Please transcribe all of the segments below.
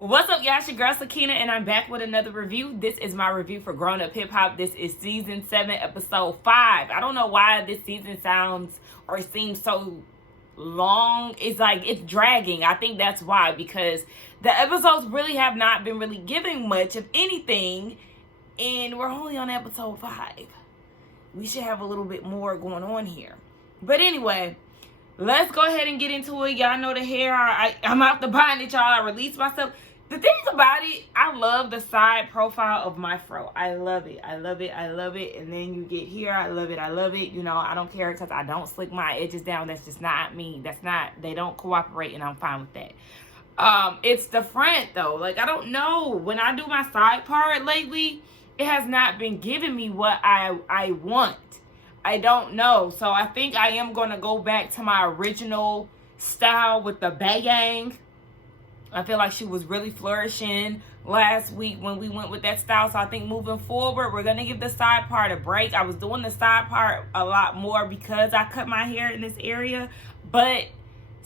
What's up, y'all? It's your girl Sakina, and I'm back with another review. This is my review for Grown Up Hip Hop. This is season 7, episode 5. I don't know why this season sounds or seems so long. It's like it's dragging. I think that's why, because the episodes really have not been really giving much of anything, and we're only on episode 5. We should have a little bit more going on here. But anyway, let's go ahead and get into it. Y'all know the hair. I'm out the bind it, y'all. I released myself. The thing about it, I love the side profile of my fro. I love it. I love it. I love it. And then you get here. I love it. I love it. You know, I don't care because I don't slick my edges down. That's just not me. That's not, they don't cooperate, and I'm fine with that. It's the front though. Like, I don't know. When I do my side part lately, it has not been giving me what I want. I don't know. So I think I am going to go back to my original style with the bagang. I feel like she was really flourishing last week when we went with that style. So I think moving forward, we're going to give the side part a break. I was doing the side part a lot more because I cut my hair in this area. But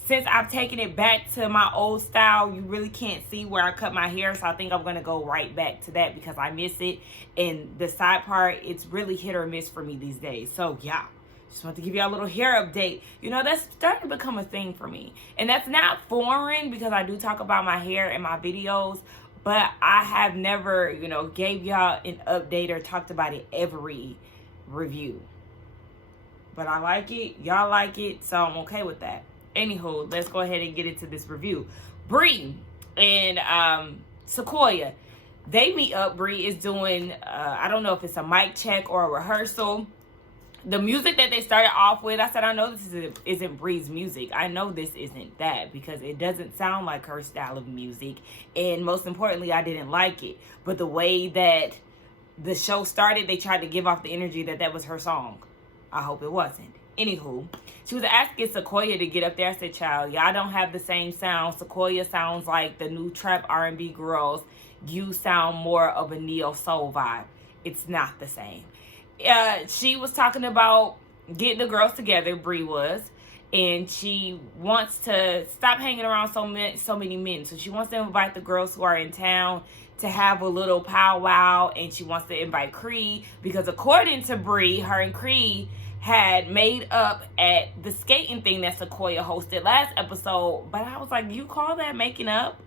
since I've taken it back to my old style, you really can't see where I cut my hair. So I think I'm going to go right back to that because I miss it. And the side part, it's really hit or miss for me these days. So yeah, just want to give you a little hair update. You know, that's starting to become a thing for me. And that's not foreign because I do talk about my hair in my videos. But I have never, you know, gave y'all an update or talked about it every review. But I like it. Y'all like it. So I'm okay with that. Anywho, let's go ahead and get into this review. Bree and Sequoia, they meet up. Bree is doing, I don't know if it's a mic check or a rehearsal. The music that they started off with, I said, I know this isn't Bree's music. I know this isn't that because it doesn't sound like her style of music. And most importantly, I didn't like it. But the way that the show started, they tried to give off the energy that was her song. I hope it wasn't. Anywho, she was asking Sequoia to get up there. I said, child, y'all don't have the same sound. Sequoia sounds like the new trap R&B girls. You sound more of a neo-soul vibe. It's not the same. She was talking about getting the girls together, Bree was, and she wants to stop hanging around so many men. So she wants to invite the girls who are in town to have a little powwow, and she wants to invite Cree because according to Bree, her and Cree had made up at the skating thing that Sequoia hosted last episode. But I was like, you call that making up?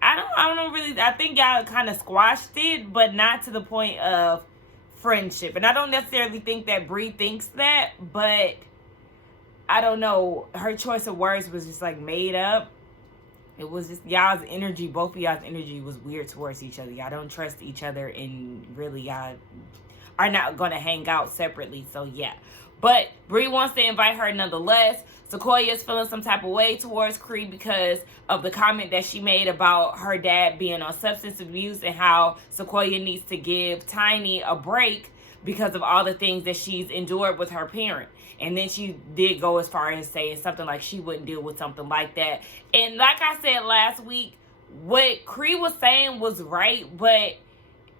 I don't really, I think y'all kind of squashed it, but not to the point of friendship. And I don't necessarily think that Bree thinks that, but I don't know. Her choice of words was just like made up. It was just y'all's energy, both of y'all's energy was weird towards each other. Y'all don't trust each other, and really y'all are not going to hang out separately. So yeah, but Bree wants to invite her nonetheless. Sequoia is feeling some type of way towards Cree because of the comment that she made about her dad being on substance abuse and how Sequoia needs to give Tiny a break because of all the things that she's endured with her parent. And then she did go as far as saying something like she wouldn't deal with something like that. And like I said last week, what Cree was saying was right, but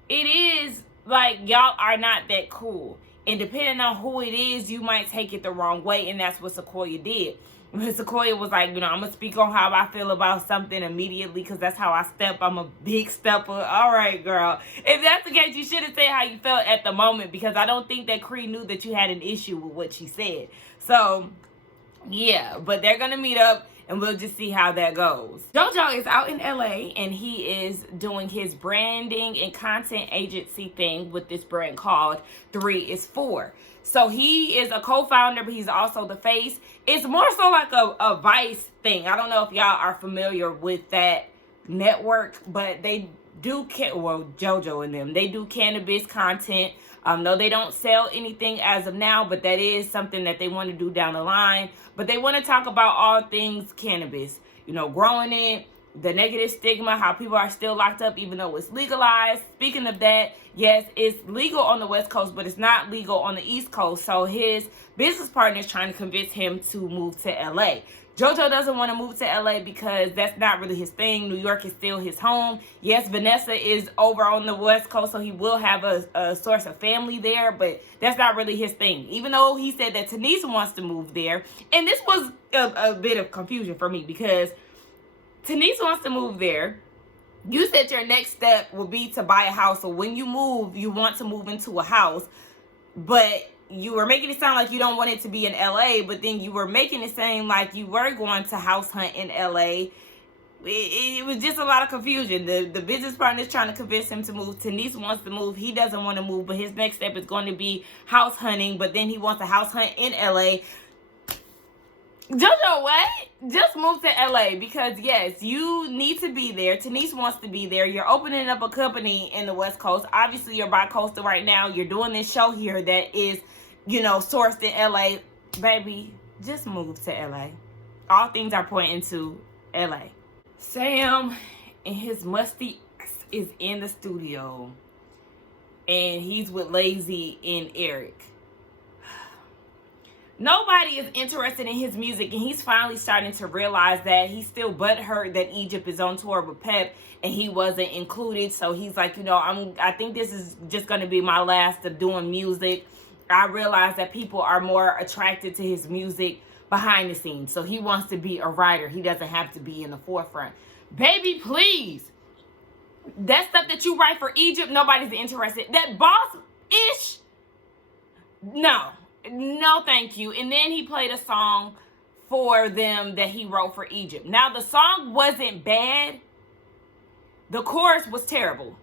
it is like y'all are not that cool. And depending on who it is, you might take it the wrong way. And that's what Sequoia did. When Sequoia was like, you know, I'm going to speak on how I feel about something immediately because that's how I step. I'm a big stepper. All right, girl. If that's the case, you should have said how you felt at the moment because I don't think that Cree knew that you had an issue with what she said. So, yeah. But they're going to meet up. And we'll just see how that goes. JoJo is out in LA and he is doing his branding and content agency thing with this brand called 3 is 4. So he is a co-founder, but he's also the face. It's more so like a Vice thing. I don't know if y'all are familiar with that network, but they do, JoJo and them, they do cannabis content. No, they don't sell anything as of now, but that is something that they want to do down the line. But they want to talk about all things cannabis, you know, growing it, the negative stigma, how people are still locked up even though it's legalized. Speaking of that, yes, it's legal on the West Coast, but it's not legal on the East Coast. So his business partner is trying to convince him to move to LA. JoJo doesn't want to move to LA because that's not really his thing. New York is still his home. Yes, Vanessa is over on the West Coast, so he will have a source of family there, but that's not really his thing. Even though he said that Tanisha wants to move there. And this was a bit of confusion for me because Tanisha wants to move there. You said your next step would be to buy a house. So when you move, you want to move into a house. But you were making it sound like you don't want it to be in LA. But then you were making it seem like you were going to house hunt in LA. It was just a lot of confusion. The business partner is trying to convince him to move. Denise wants to move. He doesn't want to move. But his next step is going to be house hunting. But then he wants a house hunt in LA. JoJo, what? Just move to LA because, yes, you need to be there. Tanisha wants to be there. You're opening up a company in the West Coast. Obviously, you're bi-coastal right now. You're doing this show here that is, you know, sourced in LA. Baby, just move to LA. All things are pointing to LA. Sam and his musty ass is in the studio. And he's with Lazy and Eric. Nobody is interested in his music, and he's finally starting to realize that he's still butthurt that Egypt is on tour with Pep and he wasn't included. So he's like, you know, I think this is just going to be my last of doing music. I realize that people are more attracted to his music behind the scenes. So he wants to be a writer. He doesn't have to be in the forefront. Baby, please. That stuff that you write for Egypt, nobody's interested. That boss-ish, no, thank you. And then he played a song for them that he wrote for Egypt. Now, the song wasn't bad. The chorus was terrible.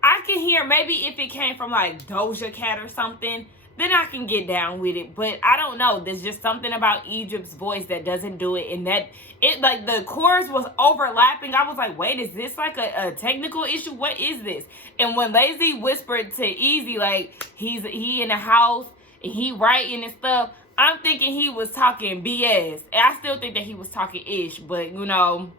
I can hear maybe if it came from like Doja Cat or something, then I can get down with it. But I don't know. There's just something about Egypt's voice that doesn't do it. And that it like the chorus was overlapping. I was like, wait, is this like a technical issue? What is this? And when Lazy whispered to Easy, like he in the house, and he writing and stuff, I'm thinking he was talking BS. And I still think that he was talking ish, but you know,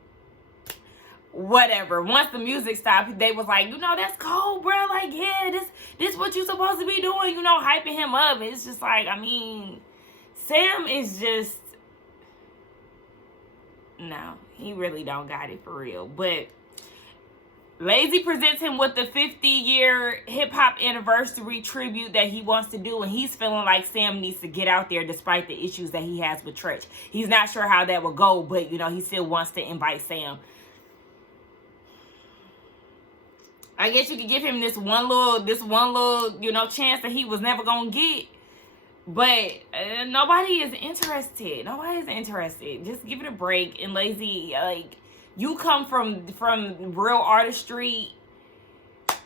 whatever. Once the music stopped, they was like, you know, that's cold, bro. Like, yeah, this what you supposed to be doing, you know, hyping him up. It's just like, I mean, Sam is just, no, he really don't got it for real. But Lazy presents him with the 50-year hip-hop anniversary tribute that he wants to do, and he's feeling like Sam needs to get out there despite the issues that he has with Tretch. He's not sure how that will go, but, you know, he still wants to invite Sam. I guess you could give him this one little, you know, chance that he was never going to get. But nobody is interested. Nobody is interested. Just give it a break. And Lazy, like, you come from real artistry. I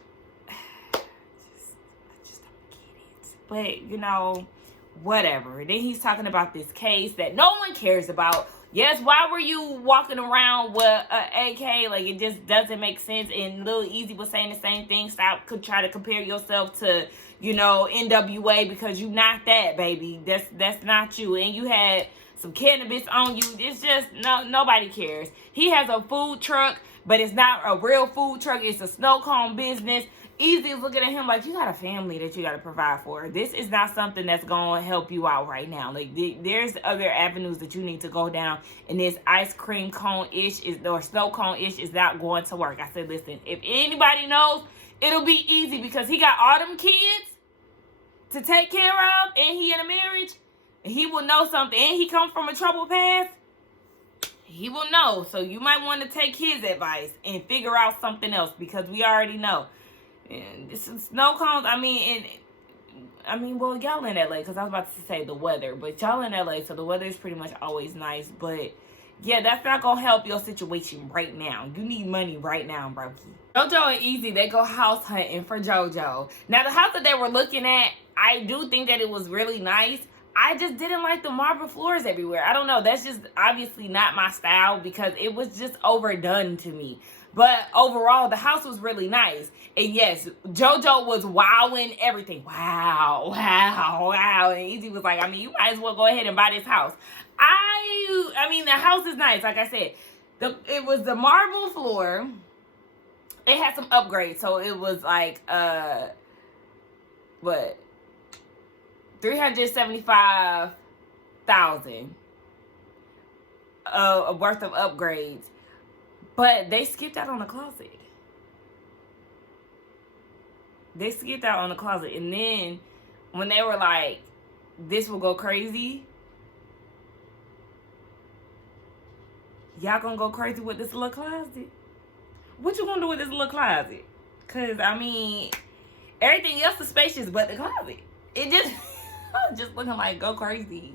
just don't get it. But, you know, whatever. Then he's talking about this case that no one cares about. Yes, why were you walking around with an AK? Like, it just doesn't make sense. And Lil Easy was saying the same thing. Stop try to compare yourself to, you know, NWA because you not that, baby. That's not you. And you had some cannabis on you. It's just, nobody cares. He has a food truck, but it's not a real food truck. It's a snow cone business. Easy is looking at him like, you got a family that you got to provide for. This is not something that's going to help you out right now. Like, there's other avenues that you need to go down. And this ice cream cone-ish or snow cone-ish is not going to work. I said, listen, if anybody knows, it'll be Easy because he got all them kids to take care of and he in a marriage. And he will know something. And he come from a troubled past. He will know. So you might want to take his advice and figure out something else because we already know. And this is snow cones. Well, y'all in LA because I was about to say the weather, but y'all in LA, so the weather is pretty much always nice. But yeah, that's not gonna help your situation right now. You need money right now, brokey. JoJo and Easy, they go house hunting for JoJo. Now, the house that they were looking at, I do think that it was really nice. I just didn't like the marble floors everywhere. I don't know. That's just obviously not my style because it was just overdone to me. But overall, the house was really nice. And yes, JoJo was wowing everything. Wow. And Easy was like, you might as well go ahead and buy this house. The house is nice. Like I said, it was the marble floor. It had some upgrades. So it was like, $375,000 worth of upgrades. But they skipped out on the closet. And then when they were like, this will go crazy. Y'all gonna go crazy with this little closet. what you gonna do with this little closet? Cause I mean, everything else is spacious, but the closet, it just just looking like go crazy.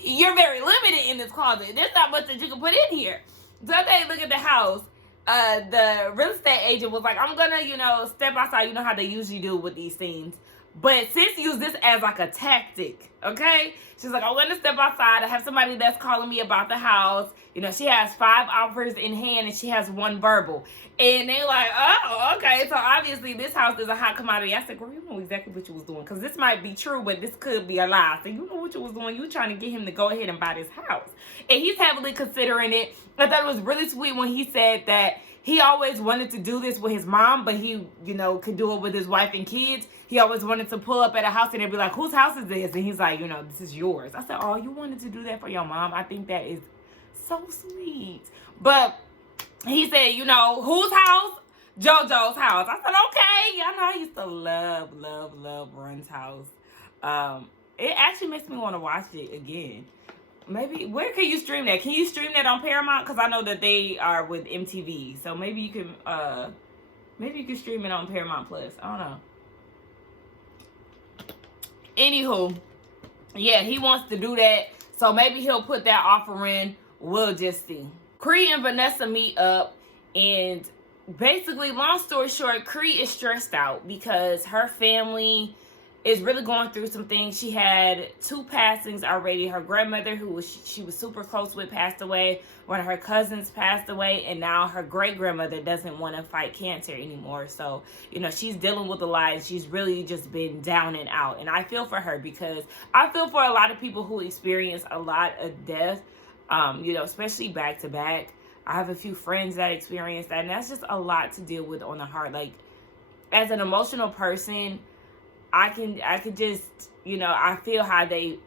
You're very limited in this closet. There's not much that you can put in here. So after they look at the house, the real estate agent was like, I'm gonna, step outside. You know how they usually do with these things. But sis used this as like a tactic, okay? She's like, I'm gonna step outside. I have somebody that's calling me about the house. She has 5 offers in hand and she has 1 verbal. And they're like, oh, okay. So obviously this house is a hot commodity. I said, girl, you know exactly what you was doing. Because this might be true, but this could be a lie. So you know what you was doing. You were trying to get him to go ahead and buy this house. And he's heavily considering it. I thought it was really sweet when he said that he always wanted to do this with his mom, but he, could do it with his wife and kids. He always wanted to pull up at a house and they'd be like, whose house is this? And he's like, this is yours. I said, oh, you wanted to do that for your mom? I think that is so sweet. But he said, whose house? JoJo's house. I said, okay. Y'all know I used to love Run's house. It actually makes me want to watch it again. Maybe, where can you stream that? Can you stream that on Paramount? Because I know that they are with MTV. So maybe you can stream it on Paramount Plus. I don't know. Anywho, yeah, he wants to do that. So maybe he'll put that offer in. We'll just see. Cree and Vanessa meet up. And basically, long story short, Cree is stressed out because her family is really going through some things. She had 2 passings already. Her grandmother, who she was super close with, passed away. One of her cousins passed away. And now her great-grandmother doesn't want to fight cancer anymore. So, she's dealing with a lot. And she's really just been down and out. And I feel for her because I feel for a lot of people who experience a lot of death, especially back-to-back. I have a few friends that experience that. And that's just a lot to deal with on the heart. Like, as an emotional person, I could just, I feel how they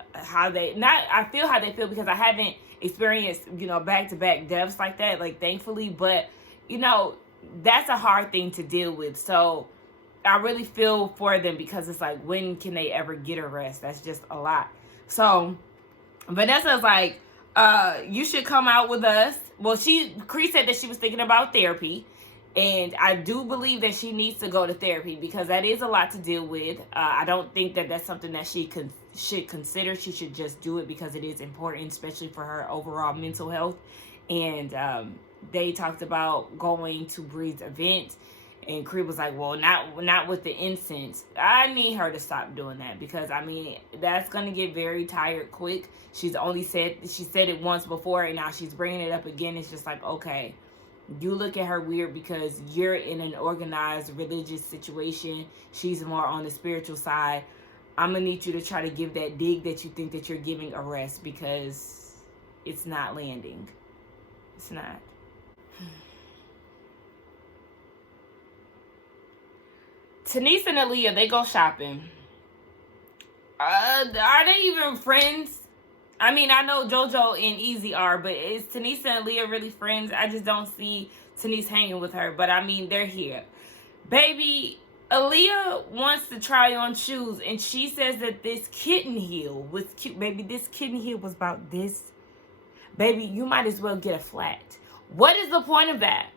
feel because I haven't experienced, back-to-back deaths like that, like, thankfully, but, that's a hard thing to deal with. So I really feel for them because it's like, when can they ever get a rest? That's just a lot. So Vanessa's like, you should come out with us. Well, Cree said that she was thinking about therapy. And I do believe that she needs to go to therapy because that is a lot to deal with. I don't think that that's something that she should consider. She should just do it because it is important, especially for her overall mental health. And they talked about going to Bree's event. And Cree was like, well, not with the incense. I need her to stop doing that because, that's going to get very tired quick. She said it once before and now she's bringing it up again. It's just like, okay. You look at her weird because you're in an organized religious situation. She's more on the spiritual side. I'm going to need you to try to give that dig that you think that you're giving a rest because it's not landing. It's not. Tanisha and Aaliyah, they go shopping. Are they even friends? I know JoJo and Easy are, but is Tanisha and Aaliyah really friends? I just don't see Tanisha hanging with her, but they're here. Baby, Aaliyah wants to try on shoes, and she says that this kitten heel was cute. Baby, this kitten heel was about this. Baby, you might as well get a flat. What is the point of that?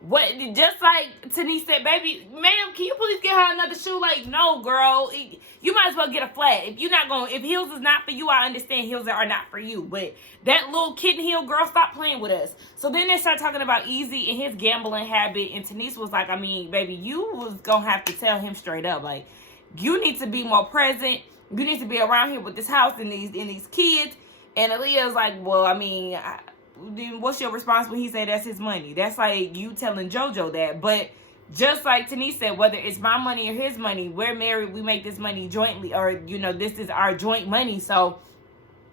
What, just like Tanisha said, baby, ma'am, can you please get her another shoe? Like, no, girl, you might as well get a flat. If heels is not for you, I understand heels are not for you. But that little kitten heel, girl, stop playing with us. So then they start talking about Easy and his gambling habit. And Tanisha was like, baby, you was going to have to tell him straight up. Like, you need to be more present. You need to be around here with this house and these kids. And Aaliyah's like, well, then what's your response when he said that's his money? That's like you telling JoJo that. But just like Tanisha said, whether it's my money or his money, we're married, we make this money jointly, or this is our joint money, so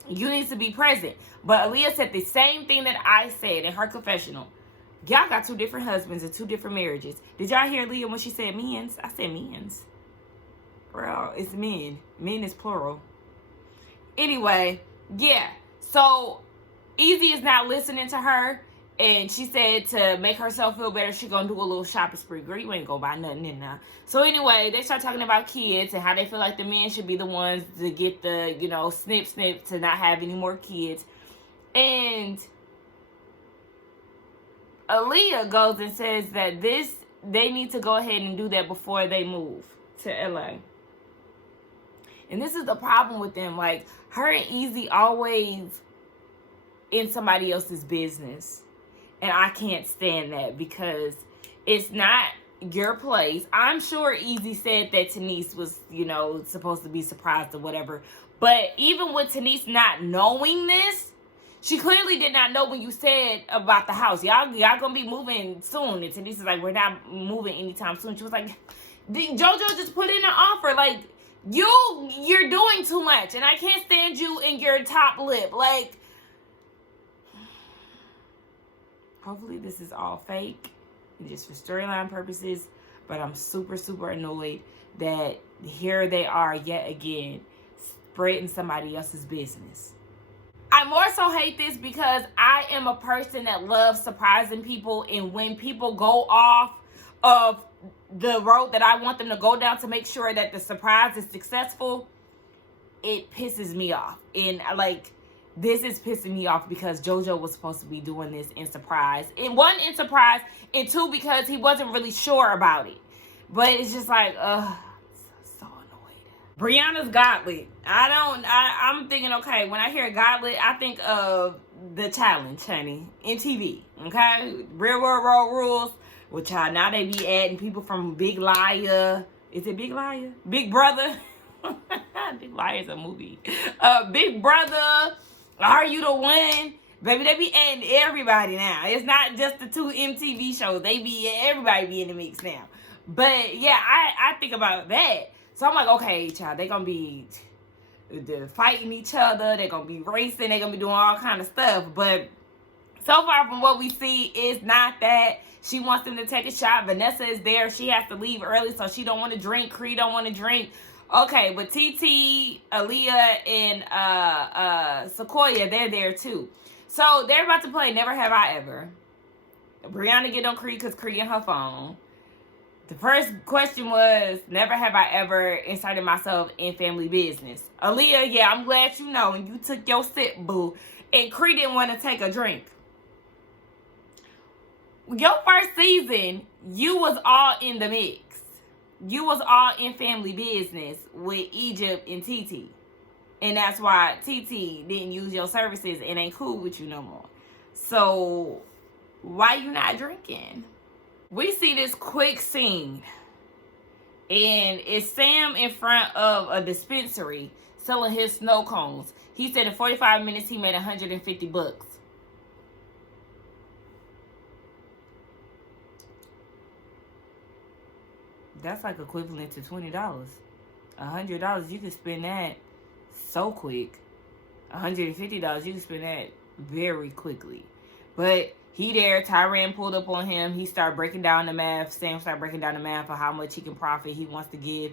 you need to be present. But Aaliyah said the same thing that I said in her confessional. Y'all got 2 different husbands and 2 different marriages. Did y'all hear Aaliyah when she said men's? I said men's. Girl, it's men. Men is plural. Anyway, yeah. So Easy is not listening to her, and she said to make herself feel better, she gonna do a little shopping spree. Girl, you ain't gonna buy nothing in there. So anyway, they start talking about kids and how they feel like the men should be the ones to get the, snip to not have any more kids. And Aaliyah goes and says that they need to go ahead and do that before they move to LA. And this is the problem with them. Like, her and Easy always in somebody else's business. And I can't stand that because it's not your place. I'm sure Easy said that Tanisha was, supposed to be surprised or whatever. But even with Tanisha not knowing this, she clearly did not know when you said about the house. Y'all gonna be moving soon. And Tanisha's like, we're not moving anytime soon. She was like, JoJo just put in an offer. Like, you're doing too much. And I can't stand you in your top lip. Like, hopefully this is all fake, just for storyline purposes. But I'm super, super annoyed that here they are yet again, spreading somebody else's business. I more so hate this because I am a person that loves surprising people. And when people go off of the road that I want them to go down to make sure that the surprise is successful, it pisses me off. And like, this is pissing me off because JoJo was supposed to be doing this in surprise. And one, in surprise, and two, because he wasn't really sure about it. But it's just like, so annoyed. Brianna's Godly. I'm thinking, okay, when I hear Godly, I think of the challenge, honey, in TV, okay? Real World Road Rules, which now they be adding people from Big Liar. Is it Big Liar? Big Brother. Big Liar is a movie. Big Brother. Are You the One? Baby, they be adding everybody now. It's not just the 2 MTV shows. Everybody be in the mix now. But yeah, I think about that. So I'm like, okay, child, they gonna be fighting each other. They're gonna be racing. They're gonna be doing all kind of stuff. But so far from what we see, it's not that. She wants them to take a shot. Vanessa is there. She has to leave early, so she don't want to drink. Cree don't want to drink. Okay, but TT, Aaliyah, and Sequoia, they're there too. So they're about to play Never Have I Ever. Brianna get on Cree because Cree in her phone. The first question was, never have I ever inserted myself in family business. Aaliyah, yeah, I'm glad you know. And you took your sip, boo. And Cree didn't want to take a drink. Your first season, you was all in the mix. You was all in family business with Egypt and TT. And that's why TT didn't use your services and ain't cool with you no more. So, why you not drinking? We see this quick scene. And it's Sam in front of a dispensary selling his snow cones. He said in 45 minutes he made $150. That's like equivalent to $20. $100, you can spend that so quick. $150, you can spend that very quickly. But he there, Tyran pulled up on him. He started breaking down the math. Sam started breaking down the math of how much he can profit. He wants to give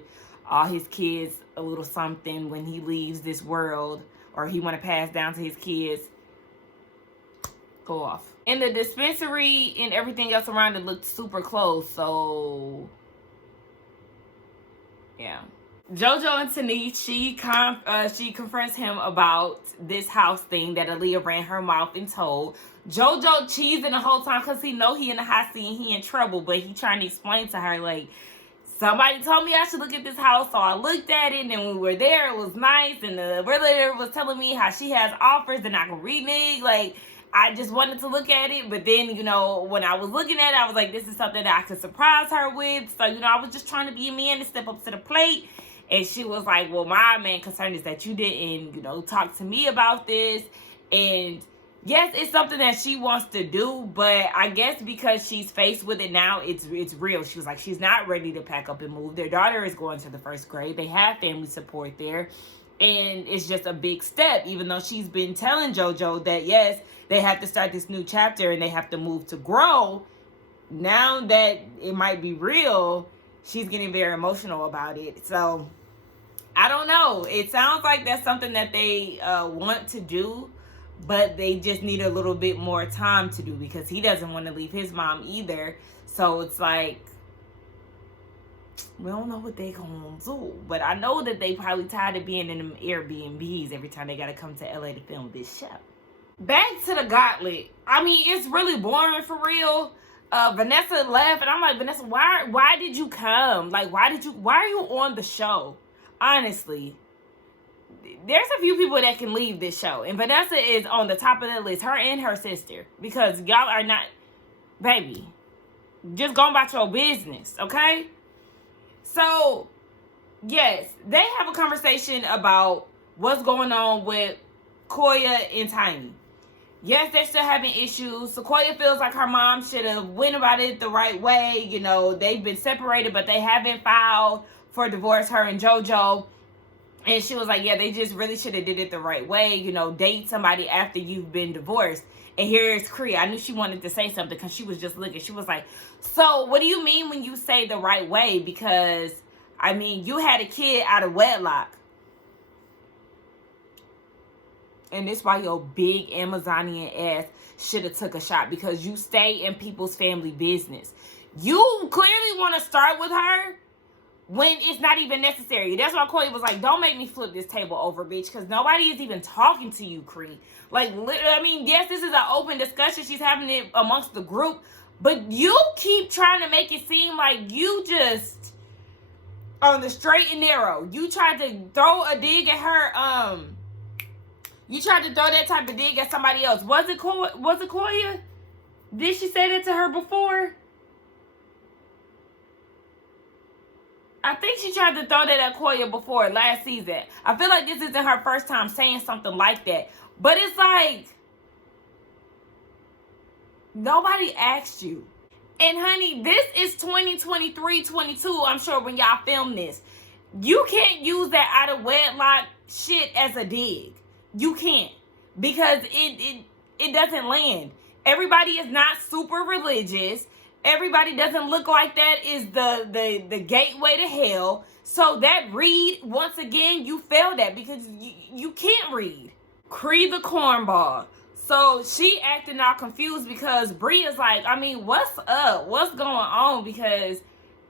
all his kids a little something when he leaves this world, or he want to pass down to his kids. Go off. And the dispensary and everything else around it looked super close, so yeah. JoJo and Tanisha, she confronts him about this house thing that Aaliyah ran her mouth and told. JoJo cheesing the whole time because he know he in the hot seat and he in trouble, but he trying to explain to her, like, somebody told me I should look at this house, so I looked at it, and when we were there, it was nice, and the realtor was telling me how she has offers and I can renege, like, I just wanted to look at it, but then, when I was looking at it, I was like, this is something that I could surprise her with, so, I was just trying to be a man and step up to the plate. And she was like, well, my main concern is that you didn't, talk to me about this. And yes, it's something that she wants to do, but I guess because she's faced with it now, it's real. She was like, she's not ready to pack up and move. Their daughter is going to the first grade. They have family support there. And it's just a big step, even though she's been telling JoJo that, yes, they have to start this new chapter and they have to move to grow. Now that it might be real, she's getting very emotional about it. So, I don't know. It sounds like that's something that they want to do, but they just need a little bit more time to do because he doesn't want to leave his mom either. So, it's like, we don't know what they gonna do. But I know that they probably tired of being in them Airbnbs every time they got to come to LA to film this show. Back to the gauntlet. I mean, it's really boring for real. Vanessa left, and I'm like, Vanessa, why did you come? Like, why are you on the show? Honestly, there's a few people that can leave this show, and Vanessa is on the top of the list. Her and her sister, because y'all are not, baby, just going about your business, okay? So, yes, they have a conversation about what's going on with Koya and Tiny. Yes, they're still having issues. Sequoia feels like her mom should have went about it the right way. You know, they've been separated, but they haven't filed for divorce, her and JoJo. And she was like, yeah, they just really should have did it the right way. You know, date somebody after you've been divorced. And here's Cree. I knew she wanted to say something because she was just looking. She was like, so what do you mean when you say the right way? Because, I mean, you had a kid out of wedlock. And this why your big Amazonian ass should have took a shot, because you stay in people's family business. You clearly want to start with her when it's not even necessary. That's why Koya was like, don't make me flip this table over, bitch, because nobody is even talking to you, Cree. Like, I mean, yes, this is an open discussion. She's having it amongst the group, but you keep trying to make it seem like you just on the straight and narrow. You tried to throw a dig at her, you tried to throw that type of dig at somebody else. Was it Koya? Did she say that to her before? I think she tried to throw that at Koya before last season. I feel like this isn't her first time saying something like that. But it's like, nobody asked you. And honey, this is 2023-22, I'm sure, when y'all film this. You can't use that out of wedlock shit as a dig. You can't, because it doesn't land. Everybody is not super religious. Everybody doesn't look like that is the gateway to hell. So that read, once again, you failed at, because you can't read. Cree the cornball. So she acting all confused because Bree is like, I mean, what's up? What's going on? Because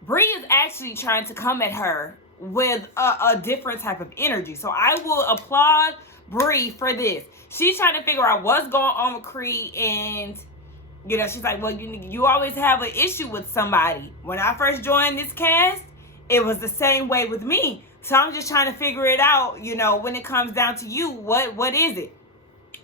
Bree is actually trying to come at her with a different type of energy. So I will applaud Bree for this. She's trying to figure out what's going on with Cree, and you know, she's like, well, you always have an issue with somebody. When I first joined this cast, it was the same way with me. So I'm just trying to figure it out, you know, when it comes down to you, what is it?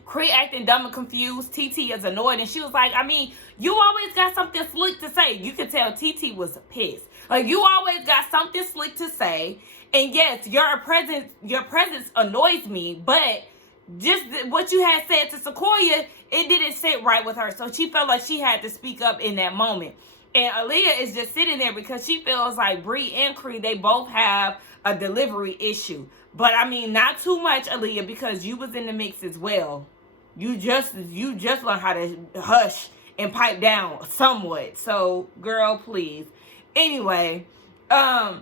Cree acting dumb and confused. TT is annoyed, and she was like, I mean, you always got something slick to say. You could tell TT was pissed. Like, you always got something slick to say. And yes, your presence annoys me, but just what you had said to Sequoia, it didn't sit right with her. So she felt like she had to speak up in that moment. And Aaliyah is just sitting there because she feels like Bree and Cree, they both have a delivery issue. But I mean, not too much, Aaliyah, because you was in the mix as well. You just learned how to hush and pipe down somewhat. So, girl, please. Anyway, yeah,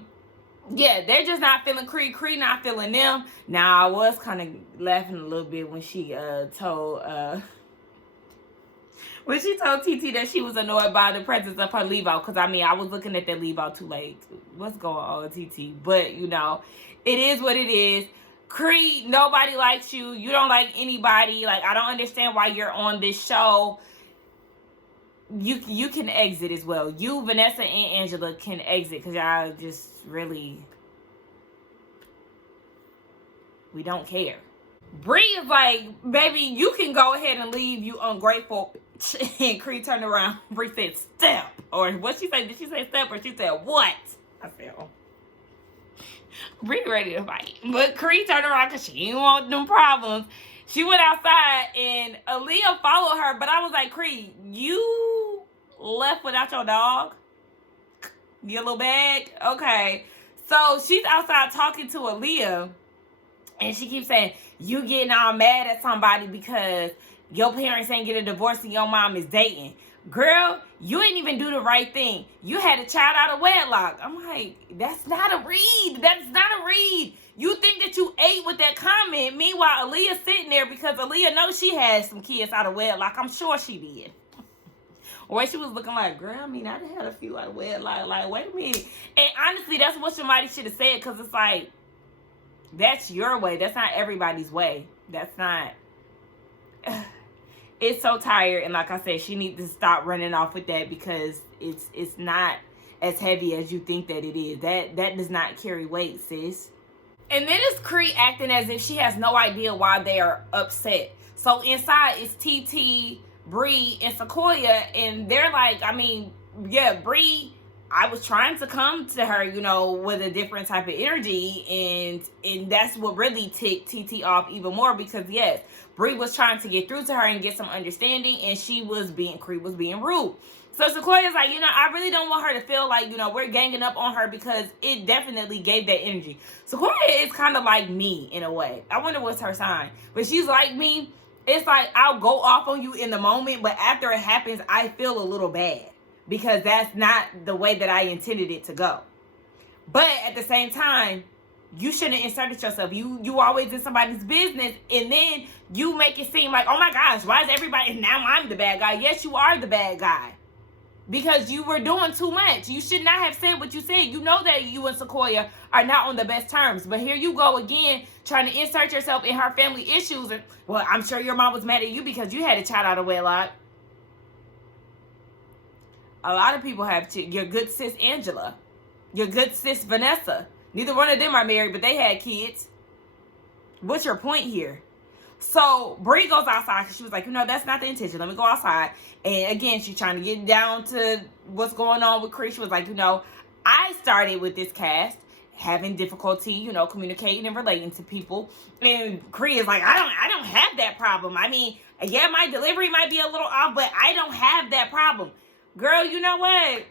they're just not feeling Cree. Cree not feeling them. Now, I was kind of laughing a little bit when she told TT that she was annoyed by the presence of her leave out. Because, I mean, I was looking at that leave out too late. What's going on, TT? But, you know, it is what it is. Cree, nobody likes you. You don't like anybody. Like, I don't understand why you're on this show. You can exit as well. You, Vanessa, and Angela can exit, because y'all just really, we don't care. Bree is like, baby, you can go ahead and leave, you ungrateful. And Cree turned around. Bree said, step. Or what she say? Did she say step, or she said what? I said, oh. Bree ready to fight. But Cree turned around because she didn't want them problems. She went outside, and Aaliyah followed her. But I was like, Cree, you left without your dog? Your little bag? Okay. So she's outside talking to Aaliyah, and she keeps saying, you getting all mad at somebody because your parents ain't get a divorce and your mom is dating. Girl, you ain't even do the right thing. You had a child out of wedlock. I'm like, that's not a read. That's not a read. You think that you ate with that comment. Meanwhile, Aaliyah's sitting there because Aaliyah knows she had some kids out of wedlock. I'm sure she did. Or she was looking like, girl, I mean, I done had a few out of wedlock. Like, wait a minute. And honestly, that's what somebody should have said, because it's like, that's your way. That's not everybody's way. That's not... It's so tired, and like I said, she needs to stop running off with that because it's not as heavy as you think that it is. That does not carry weight, sis. And then it's Cree acting as if she has no idea why they are upset. So inside it's TT, Bree, and Sequoia, and they're like, I mean, yeah, Bree, I was trying to come to her, you know, with a different type of energy, and that's what really ticked TT off even more because, yes, Bree was trying to get through to her and get some understanding, and Cree was being rude. So Sequoia's like, you know, I really don't want her to feel like, you know, we're ganging up on her because it definitely gave that energy. Sequoia is kind of like me in a way. I wonder what's her sign. But she's like me. It's like I'll go off on you in the moment, but after it happens, I feel a little bad because that's not the way that I intended it to go. But at the same time, you shouldn't have inserted yourself. You always in somebody's business, and then you make it seem like, oh my gosh, why is everybody, now I'm the bad guy. Yes, you are the bad guy. Because you were doing too much. You should not have said what you said. You know that you and Sequoia are not on the best terms. But here you go again, trying to insert yourself in her family issues. And, well, I'm sure your mom was mad at you because you had a child out of wedlock. A lot of people have your good sis Angela. Your good sis Vanessa. Neither one of them are married, but they had kids. What's your point here? So Bree goes outside because she was like, you know, that's not the intention. Let me go outside. And again, she's trying to get down to what's going on with Cree. She was like, you know, I started with this cast having difficulty, you know, communicating and relating to people. And Cree is like, I don't have that problem. I mean, yeah, my delivery might be a little off, but I don't have that problem. Girl, you know what?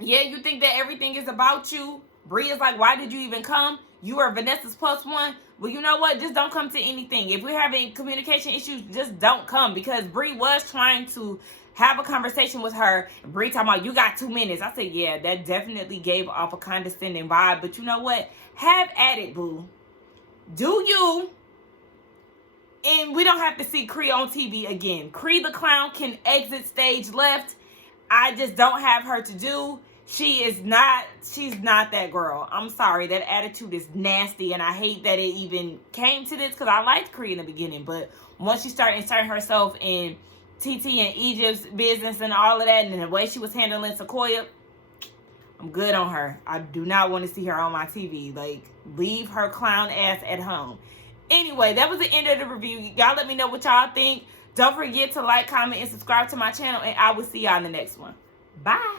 Yeah, you think that everything is about you. Bree is like, why did you even come? You are Vanessa's +1. Well, you know what? Just don't come to anything. If we're having communication issues, just don't come. Because Bree was trying to have a conversation with her. Bree talking about, you got 2 minutes. I said, yeah, that definitely gave off a condescending vibe. But you know what? Have at it, boo. Do you. And we don't have to see Cree on TV again. Cree the clown can exit stage left. I just don't have her to do. She's not that girl. I'm sorry. That attitude is nasty, and I hate that it even came to this because I liked Cree in the beginning. But once she started inserting herself in TT and Egypt's business and all of that, and the way she was handling Sequoia, I'm good on her. I do not want to see her on my TV. Like, leave her clown ass at home. Anyway, that was the end of the review. Y'all let me know what y'all think. Don't forget to like, comment, and subscribe to my channel, and I will see y'all in the next one. Bye.